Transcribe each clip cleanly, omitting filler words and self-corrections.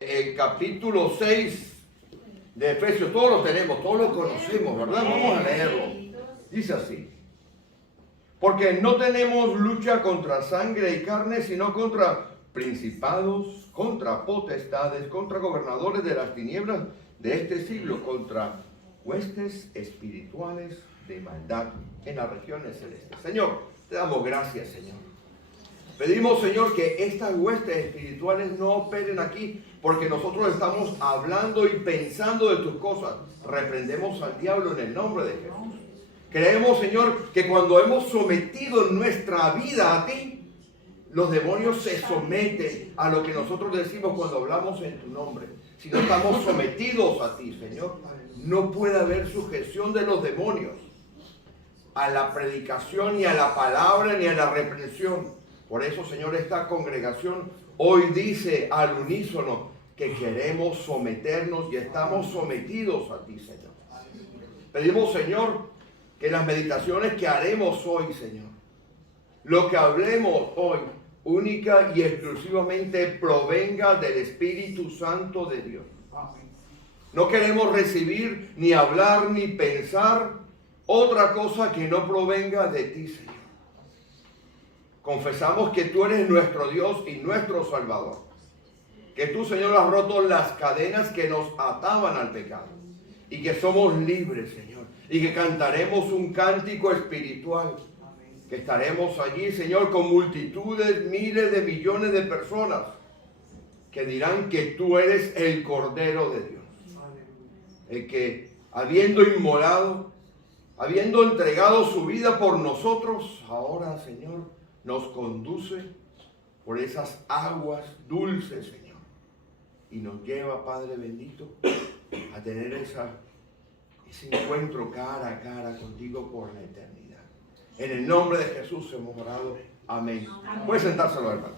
el capítulo 6 de Efesios. Todos lo tenemos, todos lo conocemos, ¿verdad? Vamos a leerlo. Dice así: porque no tenemos lucha contra sangre y carne, sino contra principados, contra potestades, contra gobernadores de las tinieblas de este siglo, contra huestes espirituales de maldad en las regiones celestes. Señor, te damos gracias, Señor. Pedimos, Señor, que estas huestes espirituales no operen aquí, porque nosotros estamos hablando y pensando de tus cosas. Reprendemos al diablo en el nombre de Jesús. Creemos, Señor, que cuando hemos sometido nuestra vida a ti, los demonios se someten a lo que nosotros decimos cuando hablamos en tu nombre. Si no estamos sometidos a ti, Señor, no puede haber sujeción de los demonios a la predicación, ni a la palabra, ni a la reprensión. Por eso, Señor, esta congregación hoy dice al unísono que queremos someternos y estamos sometidos a ti, Señor. Pedimos, Señor, que las meditaciones que haremos hoy, Señor, lo que hablemos hoy, única y exclusivamente provenga del Espíritu Santo de Dios. No queremos recibir, ni hablar, ni pensar otra cosa que no provenga de ti, Señor. Confesamos que tú eres nuestro Dios y nuestro Salvador. Que tú, Señor, has roto las cadenas que nos ataban al pecado. Y que somos libres, Señor. Y que cantaremos un cántico espiritual. Que estaremos allí, Señor, con multitudes, miles de millones de personas que dirán que tú eres el Cordero de Dios. El que, habiendo inmolado, habiendo entregado su vida por nosotros, ahora, Señor, nos conduce por esas aguas dulces, Señor. Y nos lleva, Padre bendito, a tener ese encuentro cara a cara contigo por la eternidad. En el nombre de Jesús hemos orado. Amén. Puede sentárselo, hermano.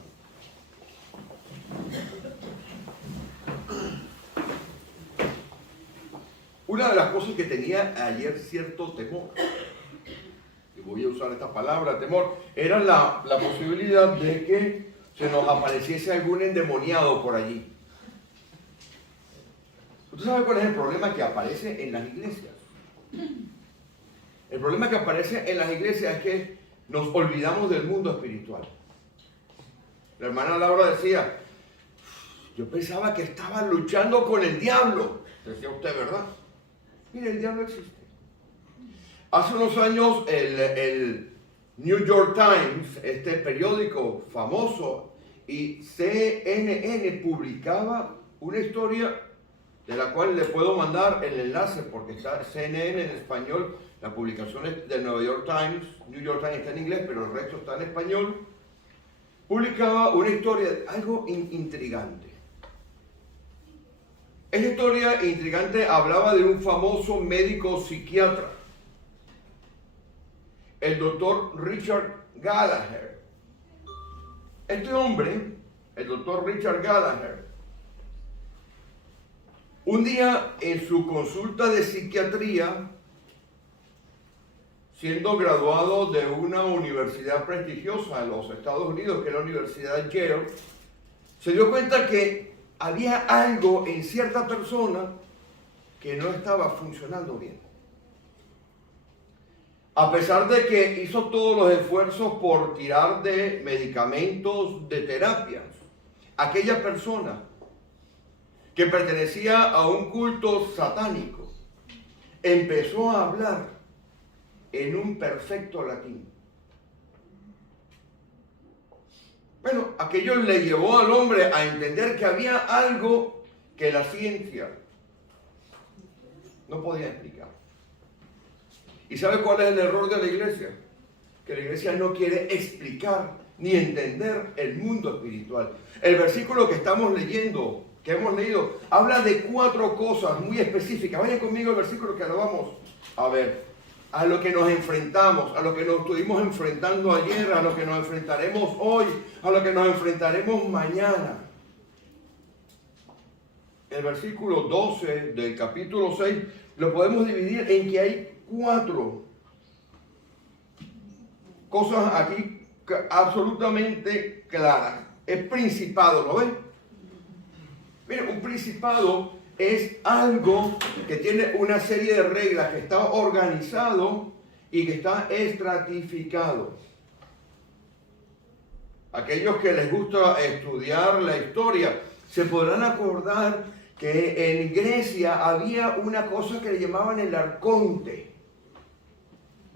Una de las cosas que tenía ayer cierto temor, y voy a usar esta palabra, temor, era la posibilidad de que se nos apareciese algún endemoniado por allí. ¿Usted sabe cuál es el problema que aparece en las iglesias? El problema que aparece en las iglesias es que nos olvidamos del mundo espiritual. La hermana Laura decía: yo pensaba que estaba luchando con el diablo. Decía usted, ¿verdad? Mire, el diablo existe. Hace unos años el New York Times, este periódico famoso, y CNN publicaba una historia de la cual le puedo mandar el enlace porque está CNN en español, la publicación es del New York Times está en inglés, pero el resto está en español. Publicaba una historia, algo intrigante. Esa historia intrigante hablaba de un famoso médico psiquiatra, el doctor Richard Gallagher. Este hombre, el doctor Richard Gallagher, un día en su consulta de psiquiatría, siendo graduado de una universidad prestigiosa en los Estados Unidos, que es la Universidad Yale, se dio cuenta que había algo en cierta persona que no estaba funcionando bien. A pesar de que hizo todos los esfuerzos por tirar de medicamentos, de terapias, aquella persona que pertenecía a un culto satánico empezó a hablar en un perfecto latín. Bueno, aquello le llevó al hombre a entender que había algo que la ciencia no podía explicar. ¿Y sabe cuál es el error de la iglesia? Que la iglesia no quiere explicar ni entender el mundo espiritual. El versículo que estamos leyendo, que hemos leído, habla de 4 cosas muy específicas. Vayan conmigo al versículo que lo vamos a ver. A lo que nos enfrentamos, a lo que nos estuvimos enfrentando ayer, a lo que nos enfrentaremos hoy, a lo que nos enfrentaremos mañana. El versículo 12 del capítulo 6 lo podemos dividir en que hay 4 cosas aquí absolutamente claras. Es principado, ¿lo ven? Mire, un principado es algo que tiene una serie de reglas, que está organizado y que está estratificado. Aquellos que les gusta estudiar la historia se podrán acordar que en Grecia había una cosa que le llamaban el arconte,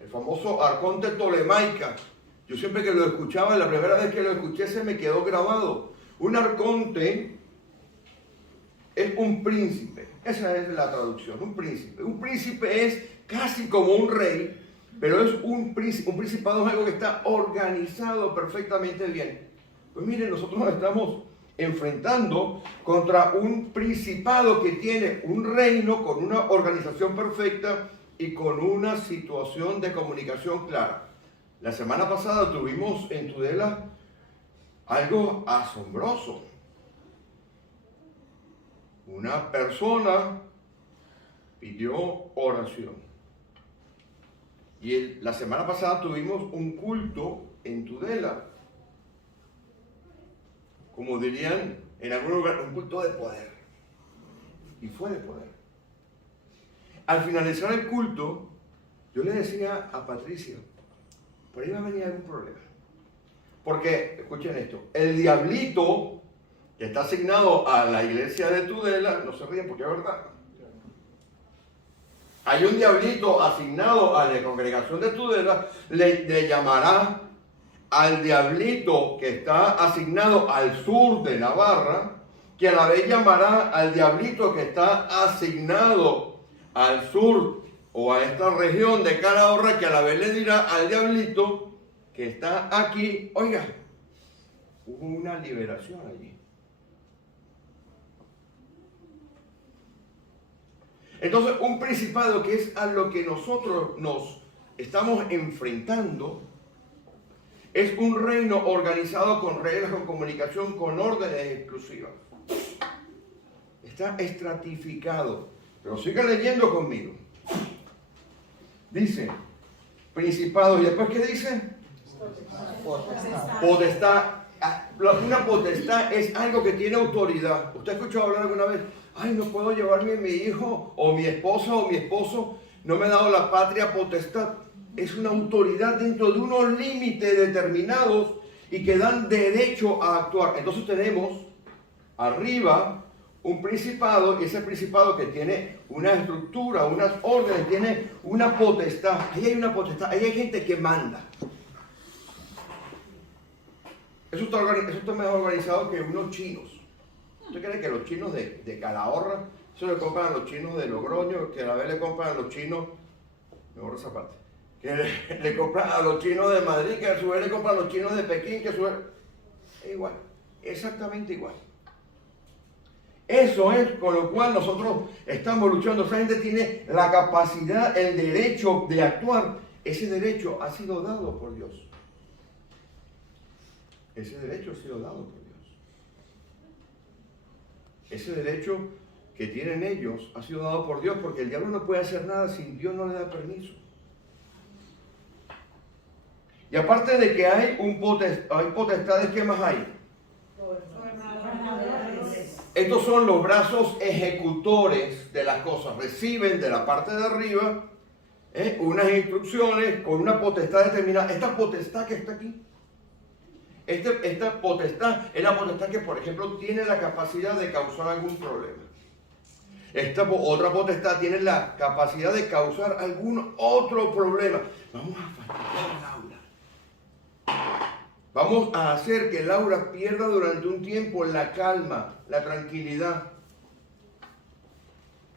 el famoso arconte tolemaica. Yo siempre que lo escuchaba, la primera vez que lo escuché se me quedó grabado. Un arconte es un príncipe, esa es la traducción, un príncipe. Un príncipe es casi como un rey, pero es un principado es algo que está organizado perfectamente bien. Pues miren, nosotros nos estamos enfrentando contra un principado que tiene un reino con una organización perfecta y con una situación de comunicación clara. La semana pasada tuvimos en Tudela algo asombroso. Una persona pidió oración. Y la semana pasada tuvimos un culto en Tudela. Como dirían en algún lugar, un culto de poder. Y fue de poder. Al finalizar el culto, yo le decía a Patricia, por ahí va a venir algún problema. Porque, escuchen esto, el diablito que está asignado a la iglesia de Tudela, no se ríen porque es verdad. Hay un diablito asignado a la congregación de Tudela, le llamará al diablito que está asignado al sur de Navarra, que a la vez llamará al diablito que está asignado al sur o a esta región de Calahorra, que a la vez le dirá al diablito que está aquí. Oiga, hubo una liberación allí. Entonces, un principado, que es a lo que nosotros nos estamos enfrentando, es un reino organizado con reglas, con comunicación, con órdenes exclusivas. Está estratificado. Pero siga leyendo conmigo. Dice, principado, ¿y después qué dice? Potestad. Una potestad es algo que tiene autoridad. ¿Usted ha escuchado hablar alguna vez? Ay, no puedo llevarme a mi hijo, o mi esposa, o mi esposo, no me ha dado la patria potestad. Es una autoridad dentro de unos límites determinados y que dan derecho a actuar. Entonces tenemos arriba un principado, y ese principado que tiene una estructura, unas órdenes, tiene una potestad. Ahí hay una potestad, ahí hay gente que manda. Eso está mejor organizado que unos chinos. ¿Usted cree que los chinos de Calahorra, eso le compran a los chinos de Logroño, que a la vez le compran a los chinos, mejor esa parte, que le compran a los chinos de Madrid, que a su vez le compran a los chinos de Pekín, que a su vez, es igual, exactamente igual. Eso es con lo cual nosotros estamos luchando. Esa gente tiene la capacidad, el derecho de actuar. Ese derecho ha sido dado por Dios. Ese derecho ha sido dado por Dios. Ese derecho que tienen ellos ha sido dado por Dios, porque el diablo no puede hacer nada si Dios no le da permiso. Y aparte de que hay potestades, ¿qué más hay? Estos son los brazos ejecutores de las cosas. Reciben de la parte de arriba unas instrucciones con una potestad determinada. Esta potestad que está aquí, esta potestad es la potestad que, por ejemplo, tiene la capacidad de causar algún problema. Esta otra potestad tiene la capacidad de causar algún otro problema. Vamos a fastidiar a Laura. Vamos a hacer que Laura pierda durante un tiempo la calma, la tranquilidad.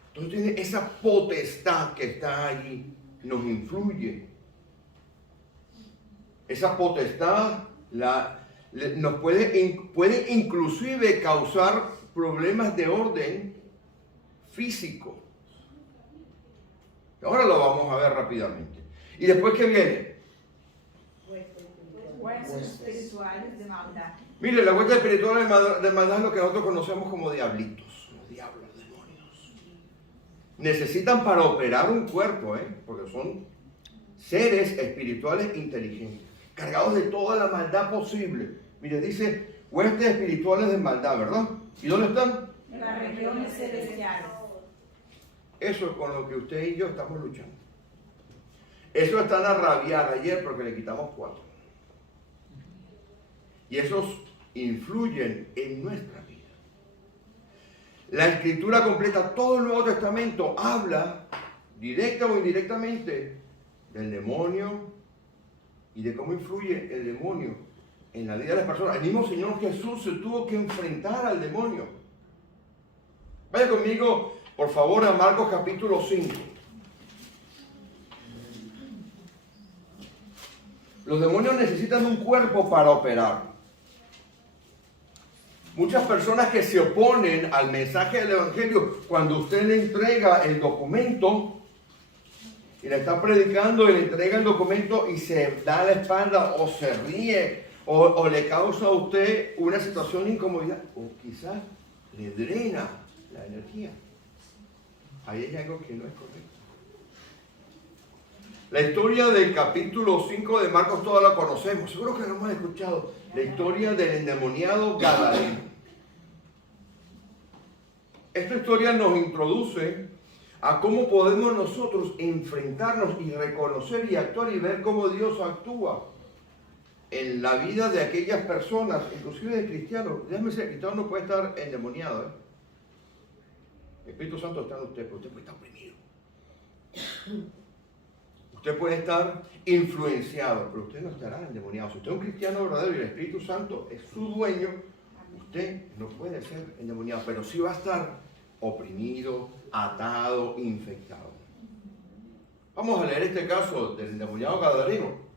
Entonces tiene esa potestad que está allí, nos influye. Esa potestad nos puede inclusive causar problemas de orden físico. Ahora lo vamos a ver rápidamente. ¿Y después qué viene? Huestes espirituales de maldad. Mire, la huesta espiritual de maldad es lo que nosotros conocemos como diablitos, los diablos, demonios. Necesitan para operar un cuerpo, porque son seres espirituales inteligentes, cargados de toda la maldad posible. Mire, dice huestes espirituales de maldad, ¿verdad? ¿Y dónde están? en las regiones celestiales. Eso es con lo que usted y yo estamos luchando. Eso están a rabiar ayer porque le quitamos 4. Y esos influyen en nuestra vida. La escritura completa, todo el Nuevo Testamento habla directa o indirectamente del demonio y de cómo influye el demonio en la vida de las personas. El mismo Señor Jesús se tuvo que enfrentar al demonio. Vaya conmigo, por favor, a Marcos capítulo 5. Los demonios necesitan un cuerpo para operar. Muchas personas que se oponen al mensaje del Evangelio, cuando usted le entrega el documento y le está predicando y le entrega el documento y se da la espalda o se ríe o le causa a usted una situación de incomodidad o quizás le drena la energía. Ahí hay algo que no es correcto. La historia del capítulo 5 de Marcos toda la conocemos, seguro que lo hemos escuchado. La historia del endemoniado Gadareno. Esta historia nos introduce a cómo podemos nosotros enfrentarnos y reconocer y actuar y ver cómo Dios actúa en la vida de aquellas personas, inclusive de cristianos. Déjame decir, cristiano no puede estar endemoniado. El Espíritu Santo está en usted, pero usted puede estar oprimido. Usted puede estar influenciado, pero usted no estará endemoniado. Si usted es un cristiano verdadero y el Espíritu Santo es su dueño, usted no puede ser endemoniado, pero sí va a estar oprimido, atado, infectado. Vamos a leer este caso del endemoniado Gadareno.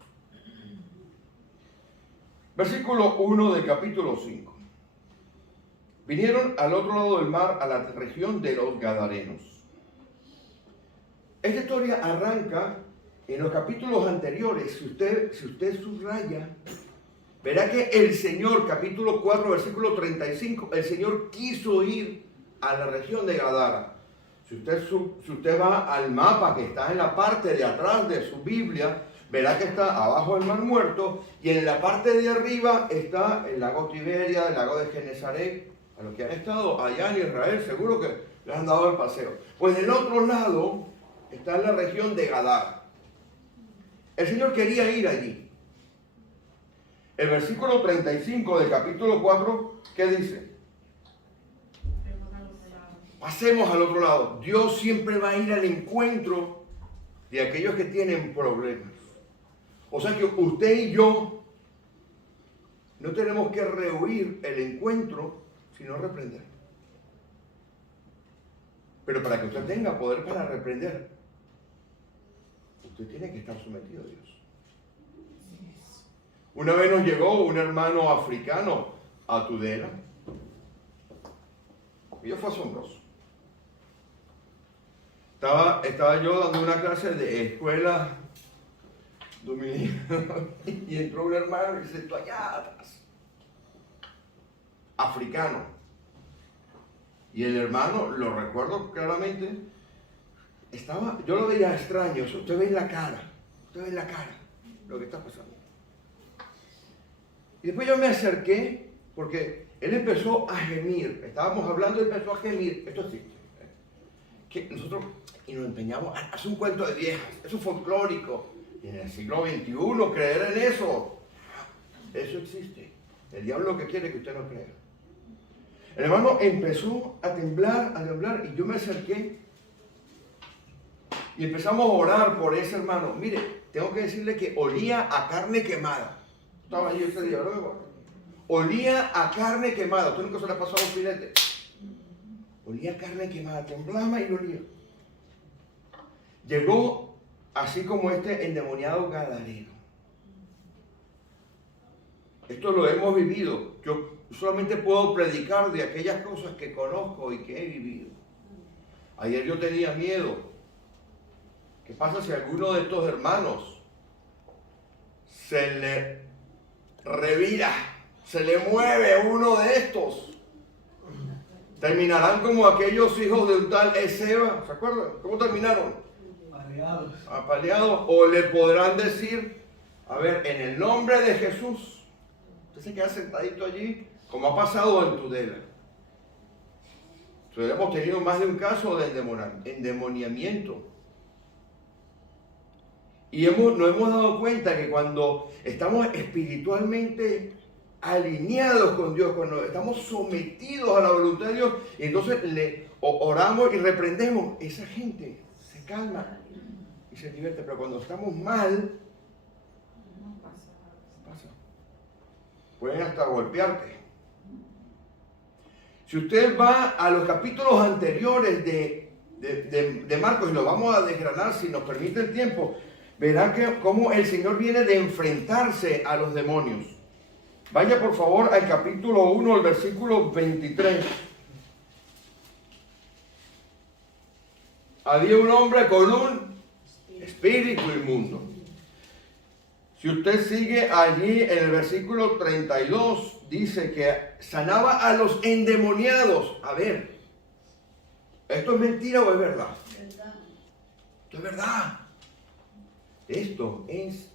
Versículo 1 del capítulo 5. Vinieron al otro lado del mar, a la región de los Gadarenos. Esta historia arranca en los capítulos anteriores. Si usted subraya, verá que el Señor, capítulo 4, versículo 35, el Señor quiso ir a la región de Gadara. Si usted va al mapa que está en la parte de atrás de su Biblia, verá que está abajo el Mar Muerto y en la parte de arriba está el lago Tiberia, el lago de Genesaret. A los que han estado allá en Israel, seguro que les han dado el paseo. Pues del otro lado está la región de Gadara. El Señor quería ir allí. El versículo 35 del capítulo 4, ¿qué dice? Pasemos al otro lado. Dios siempre va a ir al encuentro de aquellos que tienen problemas. O sea que usted y yo no tenemos que rehuir el encuentro, sino reprender. Pero para que usted tenga poder para reprender, usted tiene que estar sometido a Dios. Una vez nos llegó un hermano africano a Tudela. Y fue asombroso. Estaba yo dando una clase de escuela dominicana y entró un hermano y se sentó allá atrás. Africano. Y el hermano, lo recuerdo claramente, yo lo veía extraño. Usted ve en la cara lo que está pasando. Y después yo me acerqué porque él empezó a gemir. Estábamos hablando y empezó a gemir. Esto existe. Que nosotros y nos empeñamos a hacer un cuento de viejas. Eso es folclórico. Y en el siglo XXI creer en eso. Eso existe. El diablo lo que quiere es que usted no crea. El hermano empezó a temblar, y yo me acerqué y empezamos a orar por ese hermano. Mire, tengo que decirle que olía a carne quemada. Estaba allí ese día, ¿no? Olía a carne quemada. ¿Usted nunca se le ha pasado un filete? Olía a carne quemada, temblaba y olía. Llegó así como este endemoniado Gadareno. Esto lo hemos vivido. Yo solamente puedo predicar de aquellas cosas que conozco y que he vivido. Ayer yo tenía miedo. ¿Qué pasa si alguno de estos hermanos se le revira, se le mueve uno de estos? Terminarán como aquellos hijos de un tal Ezeba. ¿Se acuerdan? ¿Cómo terminaron? Apaleados. Apaleados. O le podrán decir, a ver, en el nombre de Jesús. Usted se queda sentadito allí, como ha pasado en Tudela. Entonces, hemos tenido más de un caso de endemoniamiento. Y nos hemos dado cuenta que cuando estamos espiritualmente alineados con Dios, cuando estamos sometidos a la voluntad de Dios, y entonces le oramos y reprendemos, esa gente se calma y se divierte. Pero cuando estamos mal, pasa. Pueden hasta golpearte. Si usted va a los capítulos anteriores de Marcos, y lo vamos a desgranar si nos permite el tiempo, verá que cómo el Señor viene de enfrentarse a los demonios. Vaya por favor al capítulo 1, el versículo 23. Había un hombre con un espíritu inmundo. Si usted sigue allí en el versículo 32, dice que sanaba a los endemoniados. A ver, ¿esto es mentira o es verdad? Esto es verdad. Esto es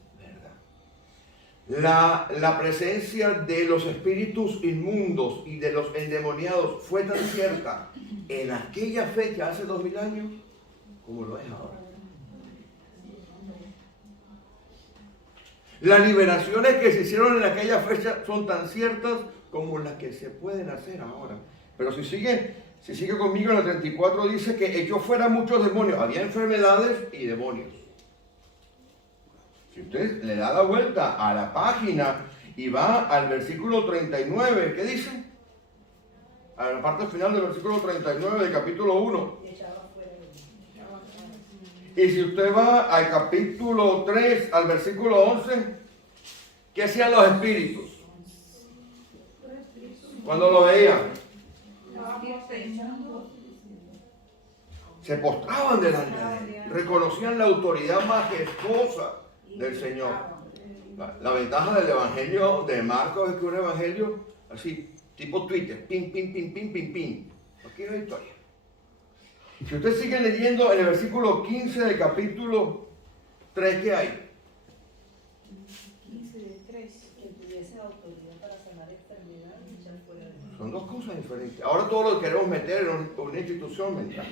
verdad. La presencia de los espíritus inmundos y de los endemoniados fue tan cierta en aquella fecha, hace 2000 años, como lo es ahora. Las liberaciones que se hicieron en aquella fecha son tan ciertas como las que se pueden hacer ahora. Pero si sigue conmigo en el 34, dice que echó fuera muchos demonios. Había enfermedades y demonios. Si usted le da la vuelta a la página y va al versículo 39, ¿qué dice? A la parte final del versículo 39 del capítulo 1. Y si usted va al capítulo 3, al versículo 11, ¿qué hacían los espíritus? Cuando lo veían, se postraban delante de él, reconocían la autoridad majestuosa del Señor. La ventaja del evangelio de Marcos es que un evangelio así, tipo Twitter, pin, pin, pin, pin, pin, pin. Aquí no hay historia. Si usted sigue leyendo en el versículo 15 del capítulo 3, ¿qué hay? 15 de 3. Que tuviese autoridad para sanar enfermedades y echar fuera de demonios. Son dos cosas diferentes. Ahora todo lo queremos meter en una institución mental.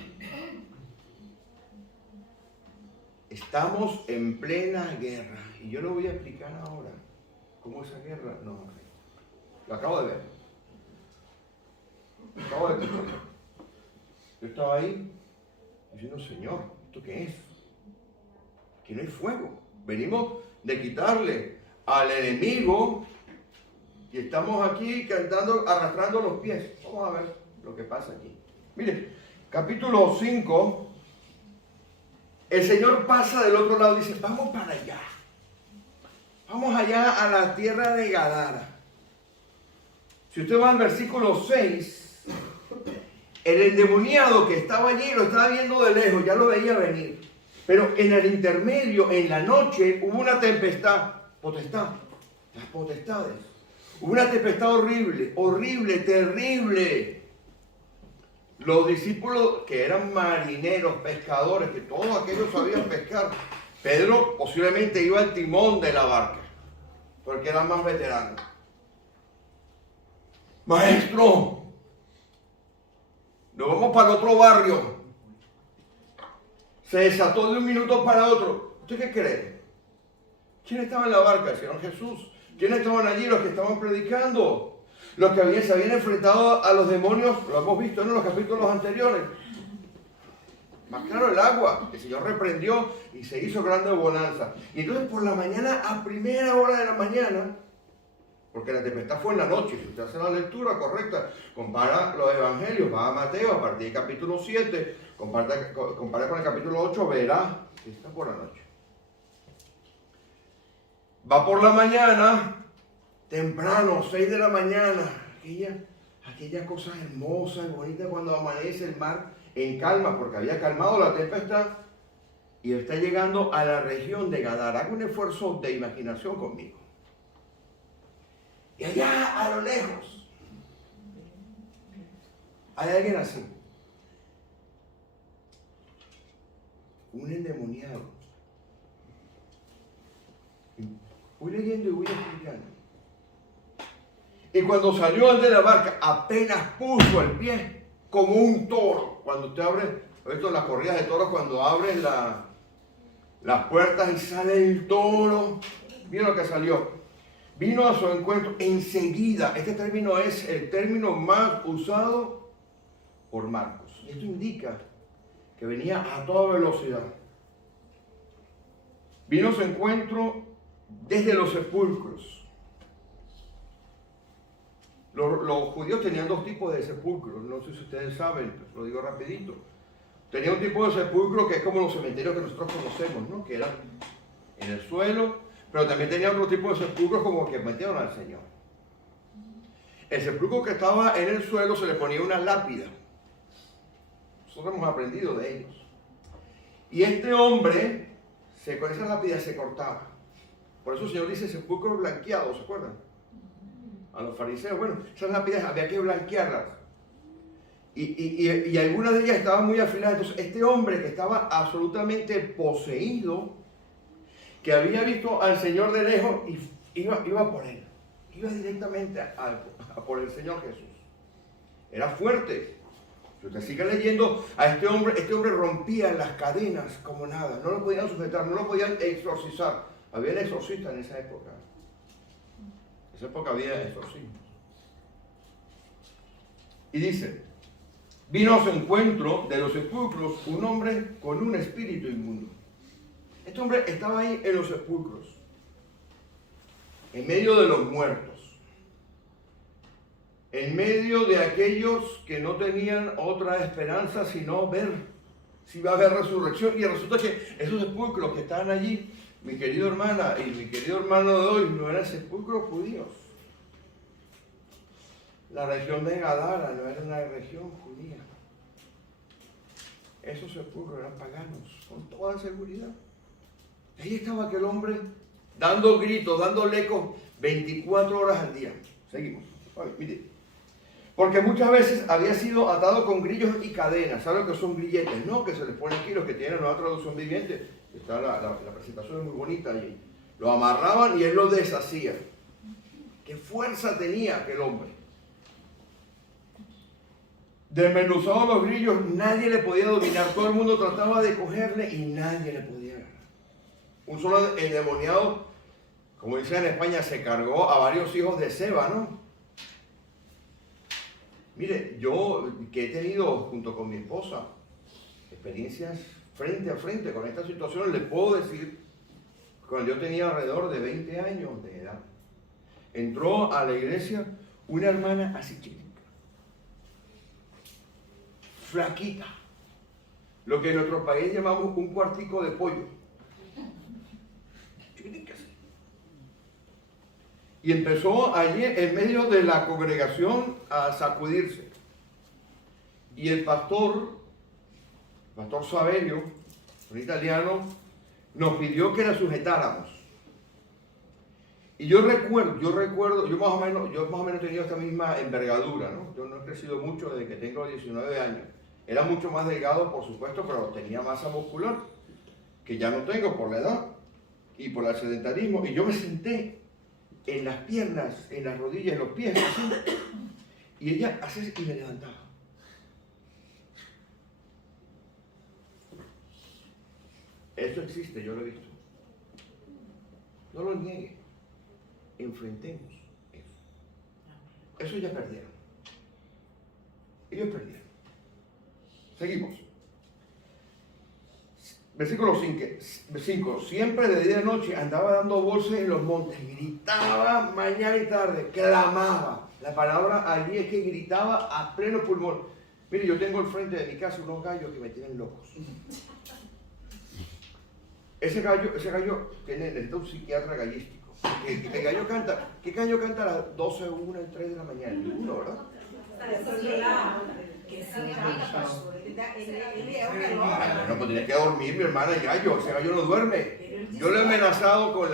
Estamos en plena guerra. Y yo lo voy a explicar ahora. ¿Cómo esa guerra? No, lo acabo de ver. Acabo de ver. Yo estaba ahí diciendo, Señor, ¿esto qué es? Aquí no hay fuego. Venimos de quitarle al enemigo y estamos aquí cantando, arrastrando los pies. Vamos a ver lo que pasa aquí. Mire, capítulo 5, el Señor pasa del otro lado y dice, vamos para allá. Vamos allá a la tierra de Gadara. Si usted va al versículo 6, el endemoniado que estaba allí lo estaba viendo de lejos, ya lo veía venir. Pero en el intermedio, en la noche, hubo una tempestad, las potestades. Hubo una tempestad horrible, horrible, terrible. Los discípulos que eran marineros, pescadores, que todos aquellos sabían pescar. Pedro posiblemente iba al timón de la barca, porque era más veterano. Maestro, nos vamos para el otro barrio. Se desató de un minuto para otro. ¿Usted qué cree? ¿Quién estaba en la barca? El Señor Jesús. ¿Quiénes estaban allí? Los que estaban predicando. Los que se habían enfrentado a los demonios. Lo hemos visto en los capítulos anteriores. Más claro, el agua. El Señor reprendió y se hizo grande bonanza. Y entonces por la mañana, a primera hora de la mañana, porque la tempestad fue en la noche. Si usted hace la lectura correcta, compara los evangelios, va a Mateo a partir del capítulo 7, compara con el capítulo 8, verá que está por la noche. Va por la mañana, temprano, 6 de la mañana, aquella cosa hermosa y bonita cuando amanece el mar en calma, porque había calmado la tempestad, y está llegando a la región de Gadara. Haga un esfuerzo de imaginación conmigo. Y allá a lo lejos hay alguien así, un endemoniado. Voy leyendo y voy explicando. Y cuando salió de la barca, apenas puso el pie, como un toro. Cuando usted abre, ¿ha visto las corridas de toros cuando abren las puertas y sale el toro? Mira lo que salió. Vino a su encuentro enseguida. Este término es el término más usado por Marcos. Y esto indica que venía a toda velocidad. Vino a su encuentro desde los sepulcros. Los judíos tenían dos tipos de sepulcros. No sé si ustedes saben, lo digo rapidito. Tenía un tipo de sepulcro que es como los cementerios que nosotros conocemos, ¿no? Que eran en el suelo, pero también tenía otro tipo de sepulcros como que metieron al Señor. El sepulcro que estaba en el suelo se le ponía una lápida. Nosotros hemos aprendido de ellos. Y este hombre, con esa lápida se cortaba. Por eso el Señor dice sepulcro blanqueado, ¿se acuerdan? A los fariseos, bueno, esas lápidas había que blanquearlas. Y algunas de ellas estaban muy afiladas. Entonces, este hombre que estaba absolutamente poseído, que había visto al Señor de lejos, iba por él. Iba directamente a por el Señor Jesús. Era fuerte. Si usted sigue leyendo a este hombre rompía las cadenas como nada. No lo podían sujetar, no lo podían exorcizar. Había exorcistas en esa época. En esa época había exorcismos. Y dice, vino a su encuentro de los sepulcros un hombre con un espíritu inmundo. Este hombre estaba ahí en los sepulcros, en medio de los muertos, en medio de aquellos que no tenían otra esperanza sino ver si va a haber resurrección. Y resulta que esos sepulcros que estaban allí, mi querida hermana y mi querido hermano de hoy, no eran sepulcros judíos. La región de Gadara no era una región judía. Esos sepulcros eran paganos, con toda seguridad. Ahí estaba aquel hombre dando gritos, dando ecos 24 horas al día. Seguimos. Vale, mire. Porque muchas veces había sido atado con grillos y cadenas. ¿Saben lo que son grilletes? No, que se les pone aquí, los que tienen una traducción viviente. Está la presentación es muy bonita allí. Lo amarraban y él lo deshacía. ¿Qué fuerza tenía aquel hombre? Desmenuzados los grillos, nadie le podía dominar. Todo el mundo trataba de cogerle y nadie le podía ganar. Un solo endemoniado, como dicen en España, se cargó a varios hijos de Seba, ¿no? Mire, yo que he tenido junto con mi esposa experiencias frente a frente con esta situación, le puedo decir, cuando yo tenía alrededor de 20 años de edad, entró a la iglesia una hermana así chiquita, flaquita, lo que en nuestro país llamamos un cuartico de pollo, chiquitica así. Y empezó allí en medio de la congregación a sacudirse. Y el pastor Saverio, un italiano, nos pidió que la sujetáramos. Y yo recuerdo, yo más o menos he tenido esta misma envergadura, ¿no? Yo no he crecido mucho desde que tengo 19 años. Era mucho más delgado, por supuesto, pero tenía masa muscular, que ya no tengo por la edad y por el sedentarismo. Y yo me senté en las piernas, en las rodillas, en los pies, así, y ella hace y me levantaba. Eso existe, yo lo he visto. No lo niegue. Enfrentemos eso. Eso ya perdieron. Ellos perdieron. Seguimos. Versículo 5. Siempre de día y de noche andaba dando voces en los montes, gritaba mañana y tarde, clamaba. La palabra allí es que gritaba a pleno pulmón. Mire, yo tengo al frente de mi casa unos gallos que me tienen locos. Ese gallo necesita un psiquiatra gallístico. El gallo canta. ¿Qué gallo canta a las 12, 1 y 3 de la mañana? Ninguno, ¿verdad? No, pues tiene que dormir mi hermana el gallo. Ese gallo no duerme. Yo le he amenazado con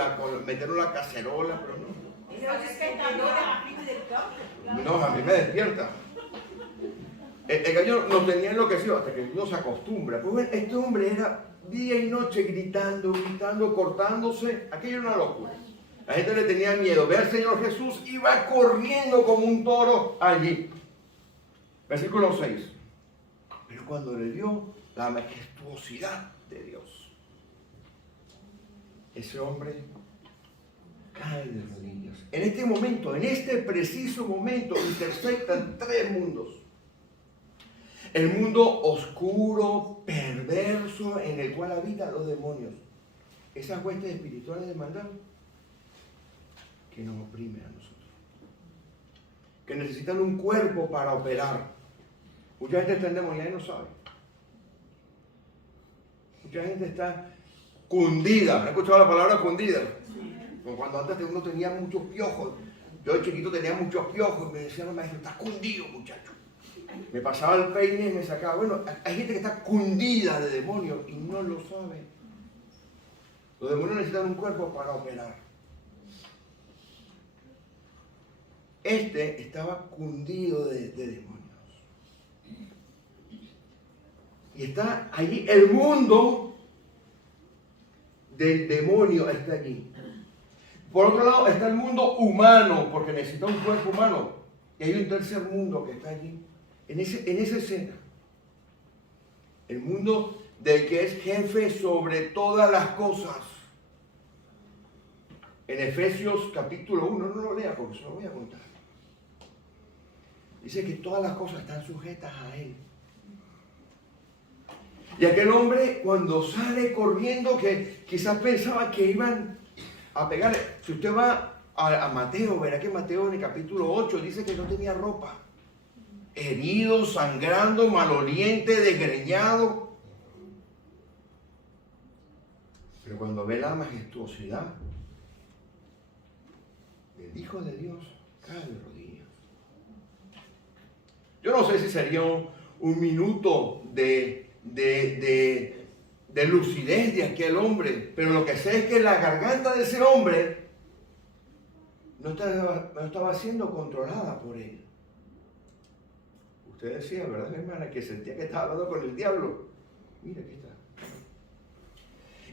meterlo en la cacerola, pero no. No, a mí me despierta. El gallo nos tenía enloquecido hasta que uno se acostumbra. Pues bueno, este hombre era día y noche gritando, cortándose. Aquello era una locura. La gente le tenía miedo. Ve al Señor Jesús, iba corriendo como un toro allí. Versículo 6. cuando le vio la majestuosidad de Dios, ese hombre cae de rodillas. En este momento, en este preciso momento, intersectan tres mundos. El mundo oscuro, perverso, en el cual habitan los demonios. Esas huestes espirituales de maldad que nos oprimen a nosotros. Que necesitan un cuerpo para operar. Mucha gente está endemoniada y no sabe. Mucha gente está cundida. ¿Han escuchado la palabra cundida? Como cuando antes uno tenía muchos piojos. Yo de chiquito tenía muchos piojos y me decían los maestros, está cundido, muchacho. Me pasaba el peine y me sacaba. Bueno, hay gente que está cundida de demonios y no lo sabe. Los demonios necesitan un cuerpo para operar. Este estaba cundido de demonios. Y está allí, el mundo del demonio está allí. Por otro lado está el mundo humano, porque necesita un cuerpo humano. Y hay un tercer mundo que está allí, en esa escena. El mundo del que es jefe sobre todas las cosas. En Efesios capítulo 1, no lo lea porque se lo voy a contar. Dice que todas las cosas están sujetas a él. Y aquel hombre cuando sale corriendo, que quizás pensaba que iban a pegarle. Si usted va a Mateo, verá que Mateo en el capítulo 8 dice que no tenía ropa. Herido, sangrando, maloliente, desgreñado. Pero cuando ve la majestuosidad del Hijo de Dios, cae de rodillas. Yo no sé si sería un minuto de lucidez de aquel hombre, pero lo que sé es que la garganta de ese hombre no estaba siendo controlada por él. Usted decía, ¿verdad, mi hermana? Que sentía que estaba hablando con el diablo. Mira, aquí está.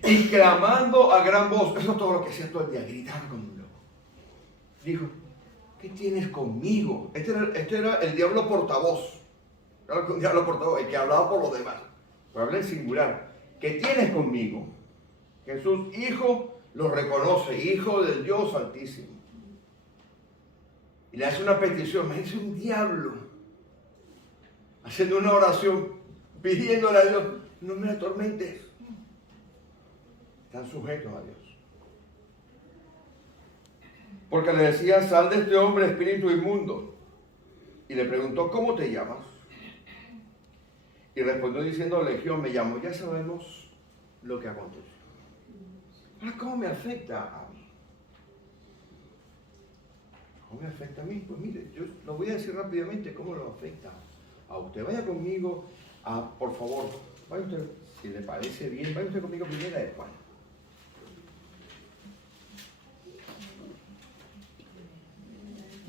Y clamando a gran voz, eso es todo lo que hacía todo el día, gritando como un loco. Dijo, ¿qué tienes conmigo? Este era el diablo portavoz. Era un diablo portavoz, el que hablaba por los demás. Pero habla en singular. ¿Qué tienes conmigo? Jesús, hijo, lo reconoce, hijo del Dios Altísimo. Y le hace una petición, me dice un diablo, haciendo una oración, pidiéndole a Dios, no me atormentes. Están sujetos a Dios. Porque le decía, sal de este hombre, espíritu inmundo. Y le preguntó, ¿cómo te llamas? Y respondió diciendo, Legión me llamo. Ya sabemos lo que aconteció. Ahora, ¿cómo me afecta a mí? ¿Cómo me afecta a mí? Pues mire, yo lo voy a decir rápidamente cómo lo afecta a usted. Vaya conmigo, por favor, vaya usted, si le parece bien, vaya usted conmigo primera de Juan.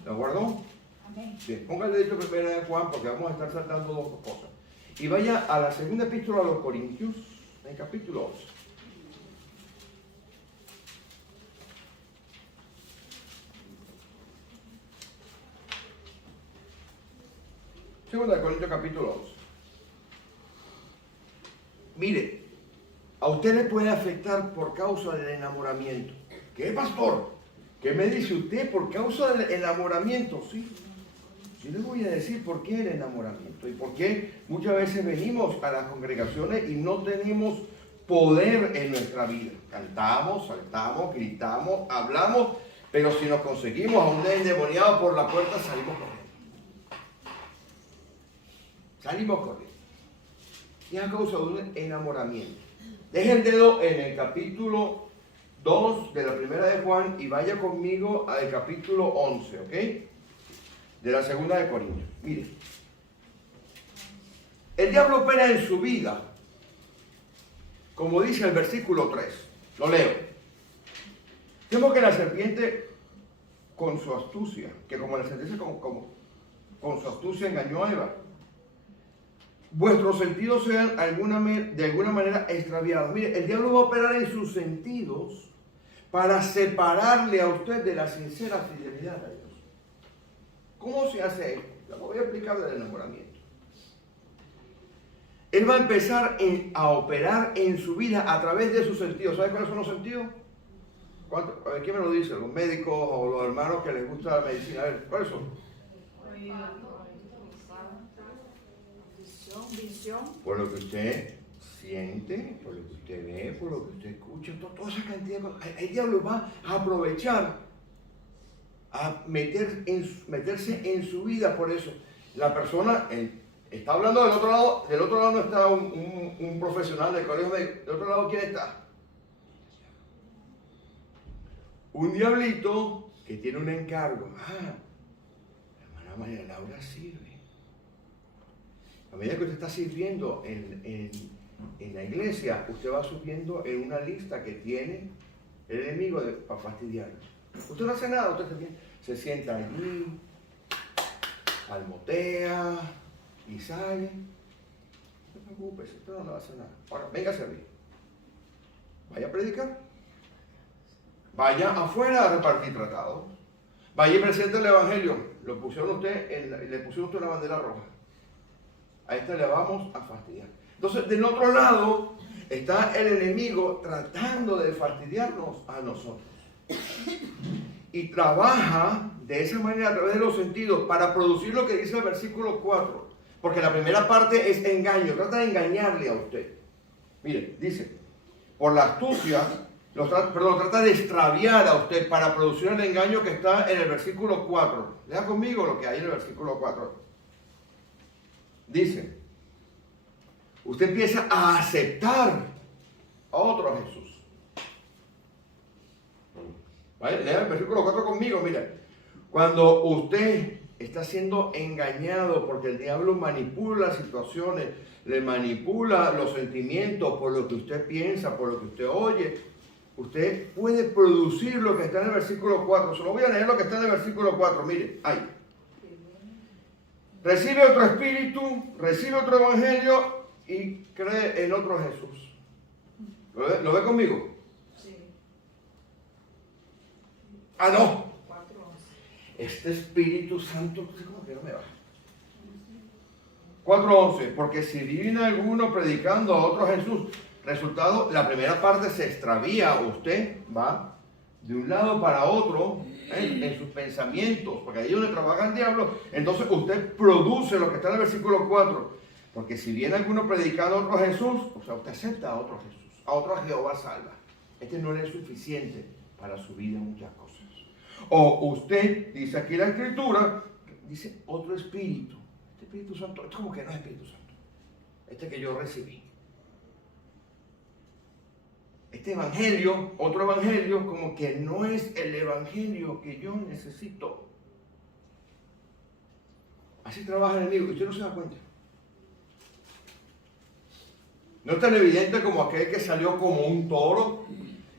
¿Lo guardó? Bien, póngale esto primera de Juan porque vamos a estar saltando dos cosas. Y vaya a la segunda epístola a los Corintios, en el capítulo 11. Segunda de Corintios, capítulo 11. Mire, a usted le puede afectar por causa del enamoramiento. ¿Qué, pastor? ¿Qué me dice usted? Por causa del enamoramiento, sí. Yo le voy a decir por qué el enamoramiento y por qué muchas veces venimos a las congregaciones y no tenemos poder en nuestra vida. Cantamos, saltamos, gritamos, hablamos, pero si nos conseguimos a un endemoniado por la puerta, salimos corriendo. Salimos corriendo. Y es a causa de un enamoramiento. Deje el dedo en el capítulo 2 de la primera de Juan y vaya conmigo al capítulo 11, ¿ok? De la segunda de Corintios. Mire, el diablo opera en su vida, como dice el versículo 3. Lo leo. Temo que la serpiente, con su astucia, que como la serpiente con su astucia engañó a Eva, vuestros sentidos sean de alguna manera extraviados. Mire, el diablo va a operar en sus sentidos para separarle a usted de la sincera fidelidad a Dios. ¿Cómo se hace esto? Lo voy a explicar del enamoramiento. Él va a empezar a operar en su vida a través de sus sentidos. ¿Sabe cuáles son los sentidos? A ver, ¿quién me lo dice? ¿Los médicos o los hermanos que les gusta la medicina? A ver, ¿cuáles son? Visión. Por lo que usted siente, por lo que usted ve, por lo que usted escucha, toda esa cantidad de cosas. El diablo va a aprovechar, a meterse en su vida por eso. La persona está hablando del otro lado no está un profesional del colegio médico. Del otro lado, ¿quién está? Un diablito que tiene un encargo. La hermana María Laura sirve. A medida que usted está sirviendo en la iglesia, usted va subiendo en una lista que tiene el enemigo para fastidiarlo. Usted no hace nada, usted también se sienta allí, palmotea y sale. No se preocupe, usted no le va a hacer nada. Ahora, venga a servir. Vaya a predicar. Vaya afuera a repartir tratados. Vaya y presente el evangelio. Le pusieron usted una bandera roja. A esta le vamos a fastidiar. Entonces, del otro lado está el enemigo tratando de fastidiarnos a nosotros. Y trabaja de esa manera a través de los sentidos para producir lo que dice el versículo 4. Porque la primera parte es engaño. Trata de engañarle a usted. Mire, dice, por la astucia, trata de extraviar a usted para producir el engaño que está en el versículo 4. Lea conmigo lo que hay en el versículo 4. Dice, usted empieza a aceptar a otro Jesús. ¿Vale? Lea el versículo 4 conmigo, mira. Cuando usted está siendo engañado porque el diablo manipula las situaciones, le manipula los sentimientos por lo que usted piensa, por lo que usted oye, usted puede producir lo que está en el versículo 4. Solo voy a leer lo que está en el versículo 4. Mire, ahí. Recibe otro espíritu, recibe otro evangelio y cree en otro Jesús. ¿Lo ve conmigo? Sí. No. Este Espíritu Santo, ¿cómo que no me va? 4:11. Porque si viene alguno predicando a otro Jesús, resultado, la primera parte se extravía, usted va de un lado para otro en sus pensamientos, porque ahí es donde trabaja el diablo. Entonces usted produce lo que está en el versículo 4. Porque si viene alguno predicando a otro Jesús, o sea, usted acepta a otro Jesús, a otro Jehová salva. Este no le es suficiente para su vida en muchas cosas. O usted, dice aquí la Escritura, dice otro espíritu. Este Espíritu Santo, esto como que no es Espíritu Santo. Este que yo recibí. Este evangelio, otro evangelio, como que no es el evangelio que yo necesito. Así trabaja el enemigo y usted no se da cuenta. No es tan evidente como aquel que salió como un toro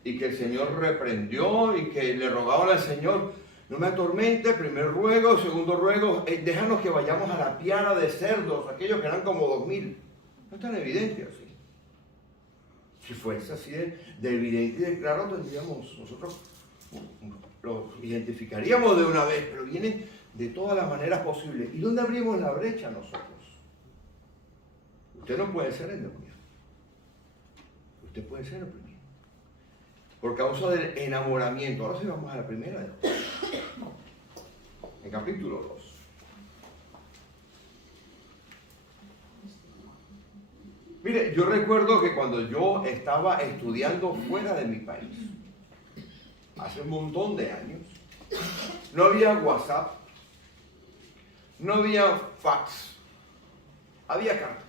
y que el Señor reprendió y que le rogaban al Señor, no me atormente, primer ruego, segundo ruego, déjanos que vayamos a la piara de cerdos, aquellos que eran como 2000. No es tan evidente así. Si fuese así de evidente y de claro, nosotros lo identificaríamos de una vez, pero viene de todas las maneras posibles. ¿Y dónde abrimos la brecha nosotros? Usted no puede ser endemoniado. Usted puede ser oprimido. Por causa del enamoramiento. Ahora sí vamos a la primera de Juan. En capítulo 2. Mire, yo recuerdo que cuando yo estaba estudiando fuera de mi país, hace un montón de años, no había WhatsApp, no había fax, había carta.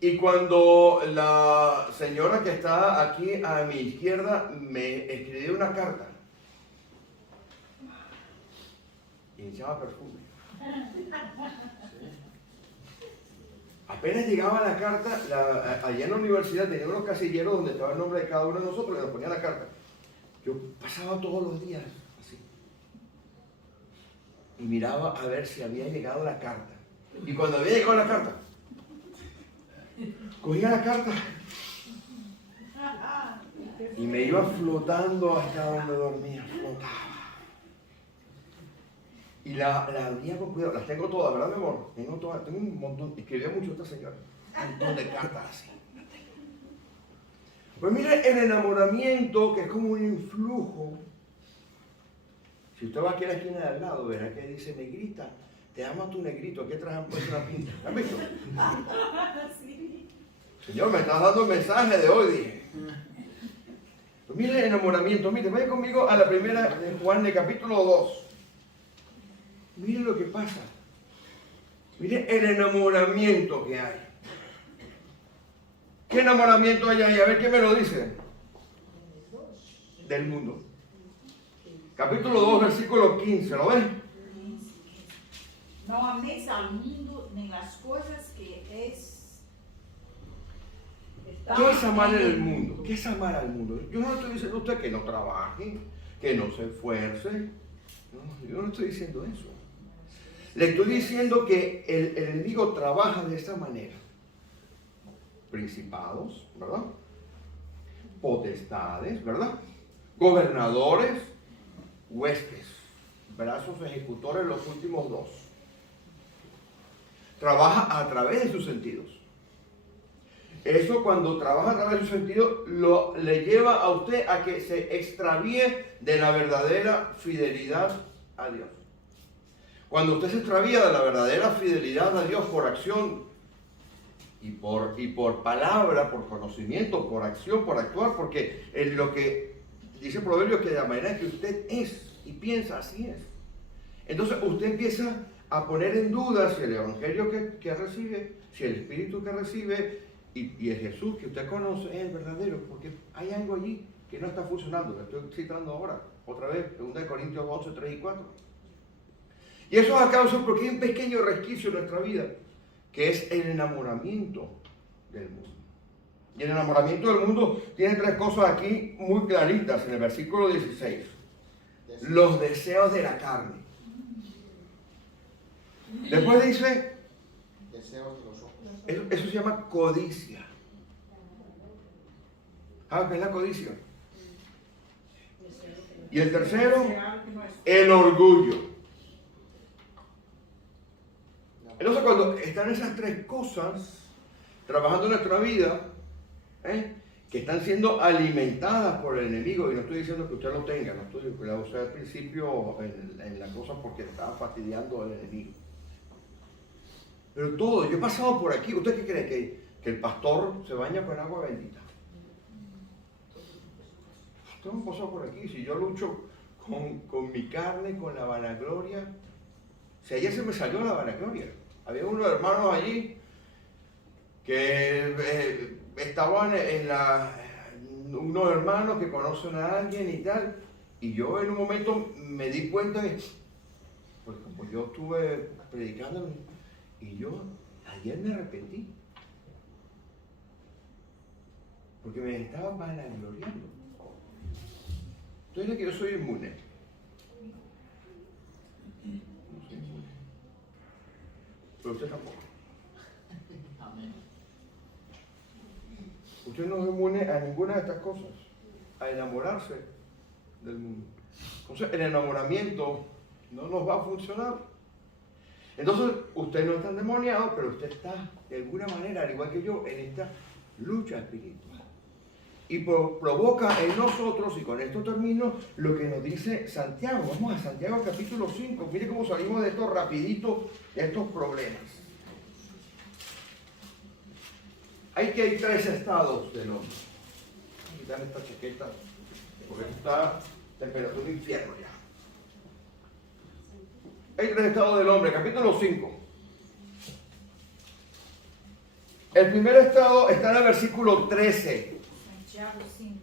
Y cuando la señora que está aquí a mi izquierda me escribió una carta, y me echaba perfume. Apenas llegaba la carta, allá en la universidad tenía unos casilleros donde estaba el nombre de cada uno de nosotros y nos ponía la carta. Yo pasaba todos los días así y miraba a ver si había llegado la carta. Y cuando había llegado la carta, cogía la carta y me iba flotando hasta donde dormía, flotaba. Y la abría con cuidado. Las tengo todas, ¿verdad, mi amor? Tengo todas. Tengo un montón. Escribió mucho esta señora. Un montón de cartas así. Pues mire, el enamoramiento, que es como un influjo. Si usted va aquí a la esquina de al lado, verá que dice negrita. Te amo tu negrito. Aquí atrás han puesto una pinta. ¿Han visto? Sí. Señor, me estás dando el mensaje de hoy, dije. Pues mire el enamoramiento. Mire, vaya conmigo a la primera de Juan, de capítulo 2. Mire lo que pasa. Mire el enamoramiento que hay. ¿Qué enamoramiento hay ahí? A ver, ¿qué me lo dice? Del mundo. Capítulo 2, versículo 15. ¿Lo ves? Não améis al mundo ni las cosas que es. ¿Qué es amar en el mundo? ¿Qué es amar al mundo? Yo no le estoy diciendo a usted que no trabaje, que no se esfuerce. No, yo no estoy diciendo eso. Le estoy diciendo que el enemigo trabaja de esta manera. Principados, ¿verdad? Potestades, ¿verdad? Gobernadores, huestes, brazos ejecutores, los últimos dos. Trabaja a través de sus sentidos. Eso, cuando trabaja a través de sus sentidos, le lleva a usted a que se extravíe de la verdadera fidelidad a Dios. Cuando usted se extravía de la verdadera fidelidad a Dios por acción y por palabra, por conocimiento, por acción, por actuar, porque es lo que dice el proverbio, que de la manera que usted es y piensa, así es. Entonces usted empieza a poner en duda si el evangelio que recibe, si el espíritu que recibe y el Jesús que usted conoce es el verdadero, porque hay algo allí que no está funcionando. Lo estoy citando ahora, otra vez, 2 Corintios 11, 3 y 4. Y eso es a causa porque hay un pequeño resquicio en nuestra vida, que es el enamoramiento del mundo. Y el enamoramiento del mundo tiene tres cosas aquí muy claritas en el versículo 16. Los deseos de la carne. Después dice, Deseos de los ojos. eso se llama codicia. ¿Qué es la codicia? Y el tercero, el orgullo. Entonces, cuando están esas tres cosas trabajando en nuestra vida, que están siendo alimentadas por el enemigo, y no estoy diciendo que usted lo tenga, no estoy, la usé al principio en la cosa porque estaba fastidiando al enemigo. Pero todo, yo he pasado por aquí. ¿Usted qué cree? Que el pastor se baña con agua bendita. Usted me pasado por aquí. Si yo lucho con mi carne, con la vanagloria, si ayer se me salió la vanagloria. Había unos hermanos allí que estaban unos hermanos que conocen a alguien y tal, y yo en un momento me di cuenta que, pues como yo estuve predicando, y yo ayer me arrepentí, porque me estaba vanagloriando. Entonces, que yo soy inmune. No soy inmune. Pero usted tampoco. Amén. Usted no es inmune a ninguna de estas cosas, a enamorarse del mundo. Entonces, el enamoramiento no nos va a funcionar. Entonces, usted no está endemoniado, pero usted está, de alguna manera, al igual que yo, en esta lucha espiritual. Y provoca en nosotros, y con esto termino, lo que nos dice Santiago. Vamos a Santiago capítulo 5. Mire cómo salimos de esto rapidito, de estos problemas. Hay tres estados del hombre. Voy a quitar esta chaqueta, porque está temperatura infierno ya. Hay tres estados del hombre, capítulo 5. El primer estado está en el versículo 13. Santiago 5,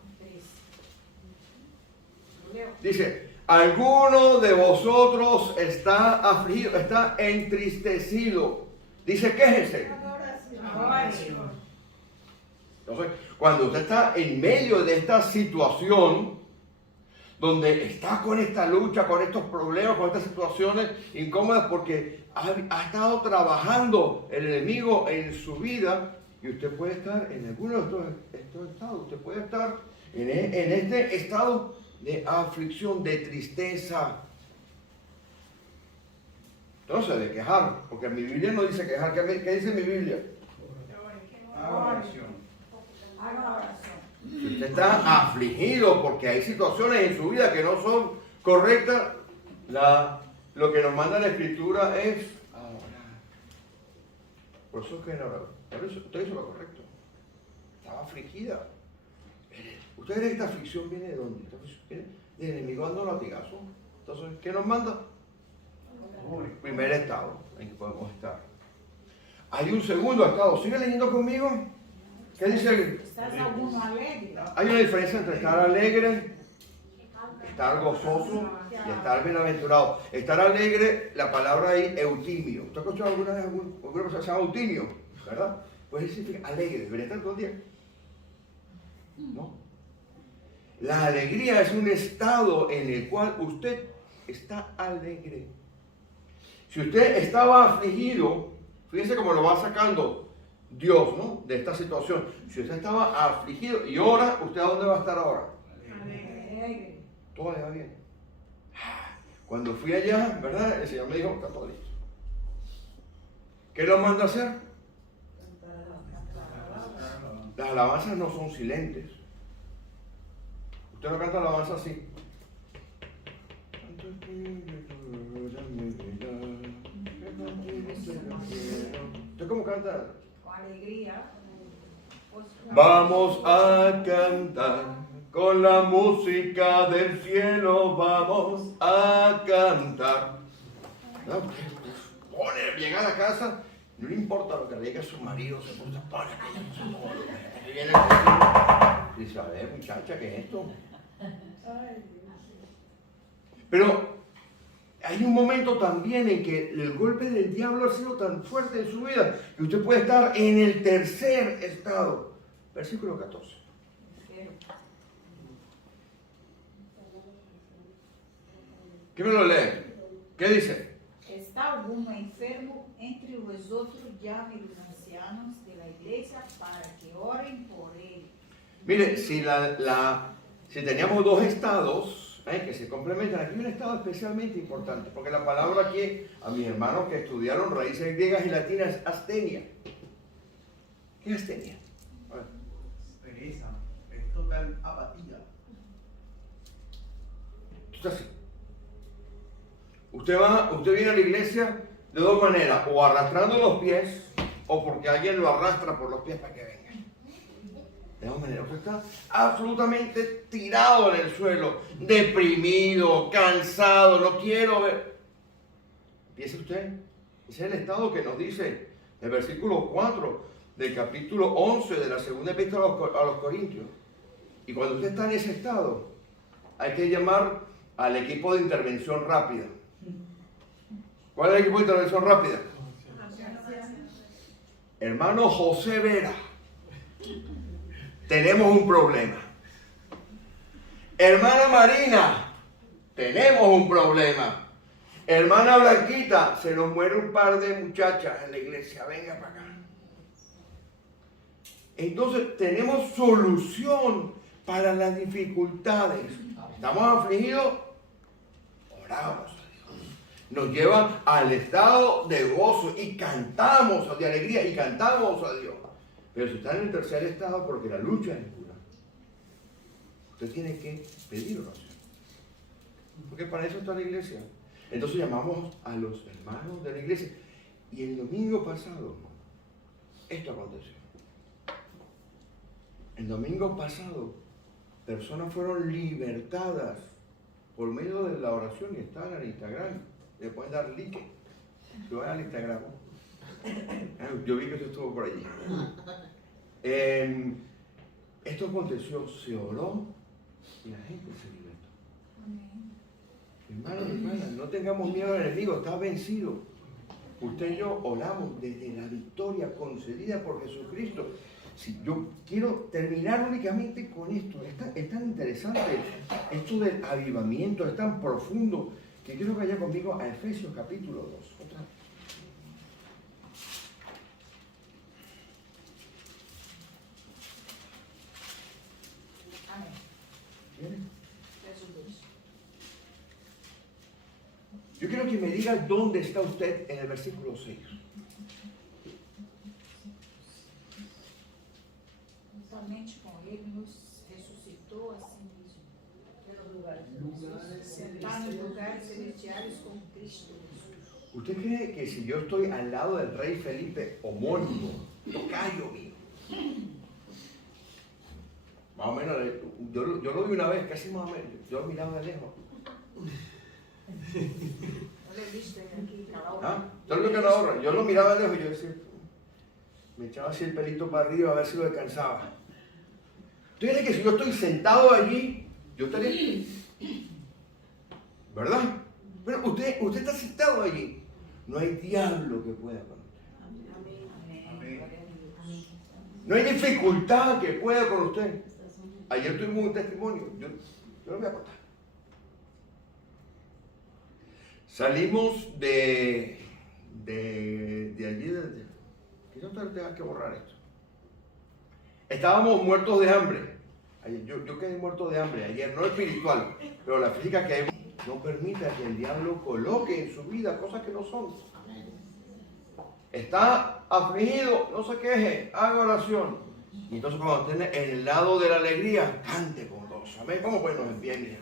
13. Dice, alguno de vosotros está afligido, está entristecido. Dice, quéjese. Adoración. Entonces, cuando usted está en medio de esta situación, donde está con esta lucha, con estos problemas, con estas situaciones incómodas, porque ha estado trabajando el enemigo en su vida, y usted puede estar en alguno de estos estados, usted puede estar en este estado de aflicción, de tristeza. Usted no se debe quejar, porque mi Biblia no dice quejar. ¿Qué dice mi Biblia? Haga oración. Haga oración. Si usted está afligido porque hay situaciones en su vida que no son correctas, lo que nos manda la Escritura es a orar. Por eso es que usted hizo lo correcto. Estaba afligida. ¿Usted cree que esta aflicción viene de dónde? Viene del enemigo dando latigazo. Entonces, ¿qué nos manda? Primer estado en que podemos estar. Hay un segundo estado. ¿Sigue leyendo conmigo? ¿Qué dice? ¿Estás alguno alegre? Hay una diferencia entre estar alegre, estar gozoso y estar bienaventurado. Estar alegre, la palabra ahí, eutimio. ¿Usted ha escuchado alguna vez alguna persona que se llama eutimio? ¿Verdad? Pues eso significa alegre. ¿Debería estar todo el día? No. La alegría es un estado en el cual usted está alegre. Si usted estaba afligido, fíjense cómo lo va sacando Dios, ¿no? De esta situación. Si usted estaba afligido y ahora, ¿usted a dónde va a estar ahora? Alegre. Todo le va bien. Cuando fui allá, ¿verdad? El Señor me dijo, está todo listo. ¿Qué lo manda a hacer? Las alabanzas no son silentes. Usted no canta alabanza así. ¿Usted cómo canta? Con alegría. Vamos a cantar con la música del cielo, vamos a cantar. ¿No? Usted llega a la casa, no le importa lo que le diga su marido, se pone aquella viene y dice, a ver, muchacha, ¿qué es esto? Pero hay un momento también en que el golpe del diablo ha sido tan fuerte en su vida que usted puede estar en el tercer estado. Versículo 14. ¿Qué me lo lee? ¿Qué dice? ¿Está alguno enfermo entre vosotros? Llame a los ancianos de la iglesia para que oren por él. Mire, si teníamos dos estados que se complementan, aquí hay un estado especialmente importante, porque la palabra aquí, a mis hermanos que estudiaron raíces griegas y latinas, es astenia. ¿Qué es astenia? A ver. Pereza, es total apatía. Esto es así. Usted viene a la iglesia de dos maneras, o arrastrando los pies, o porque alguien lo arrastra por los pies para que venga. De dos maneras, usted está absolutamente tirado en el suelo, deprimido, cansado, no quiero ver. Empiece usted. Ese es el estado que nos dice el versículo 4 del capítulo 11 de la segunda epístola a los Corintios. Y cuando usted está en ese estado, hay que llamar al equipo de intervención rápida. ¿Cuál es el equipo de intervención rápida? Hermano José Vera, tenemos un problema. Hermana Marina, tenemos un problema. Hermana Blanquita, se nos muere un par de muchachas en la iglesia, venga para acá. Entonces tenemos solución para las dificultades. ¿Estamos afligidos? Oramos. Nos lleva al estado de gozo y cantamos, de alegría y cantamos a Dios. Pero si está en el tercer estado, porque la lucha es dura, usted tiene que pedir oración. Porque para eso está la iglesia. Entonces llamamos a los hermanos de la iglesia. Y el domingo pasado, esto aconteció. El domingo pasado, personas fueron libertadas por medio de la oración y están en Instagram. Le pueden dar like. Lo van al Instagram. Yo vi que eso estuvo por allí. Esto aconteció, se oró y la gente se libertó. Hermanos y hermanas, no tengamos miedo al enemigo, está vencido. Usted y yo oramos desde la victoria concedida por Jesucristo. Si yo quiero terminar únicamente con esto, es tan interesante esto del avivamiento, es tan profundo, que quiero que vaya conmigo a Efesios capítulo 2. Otra vez. Amén. ¿Viene? Verso 2. Yo quiero que me diga dónde está usted en el versículo 6. Juntamente com ele nos ressuscitou a si mesmo, En los lugares. sentar nos lugares celestiais com Cristo Jesus. ¿Usted cree que si yo estoy al lado del rey Felipe, homónimo, tocayo mío? Más o menos, yo lo vi una vez, casi más o menos, yo lo miraba de lejos. Eu le he visto ele aqui, cada hora. ¿Ah? Yo lo que no ahorra, yo lo miraba de lejos y yo decía, me echaba así el pelito para arriba a ver si lo descansaba. ¿Usted cree que si yo estoy sentado allí, yo estaría? ¿Verdad? Pero usted está sentado allí. No hay diablo que pueda con usted. Amém. Amém. Glória a Deus. No hay dificultad que pueda con usted. Ayer tuvimos un testimonio. Yo lo voy a contar. Salimos de allí. Quizás usted tenga que borrar esto. Estábamos muertos de hambre. Ayer, yo quedé muerto de hambre ayer, no espiritual, pero la física que hay. No permita que el diablo coloque en su vida cosas que no son. Amén. Está afligido, no se queje, haga oración. Y entonces cuando esté en el lado de la alegría, cante con gozo. Amén. ¿Cómo pues nos entiende?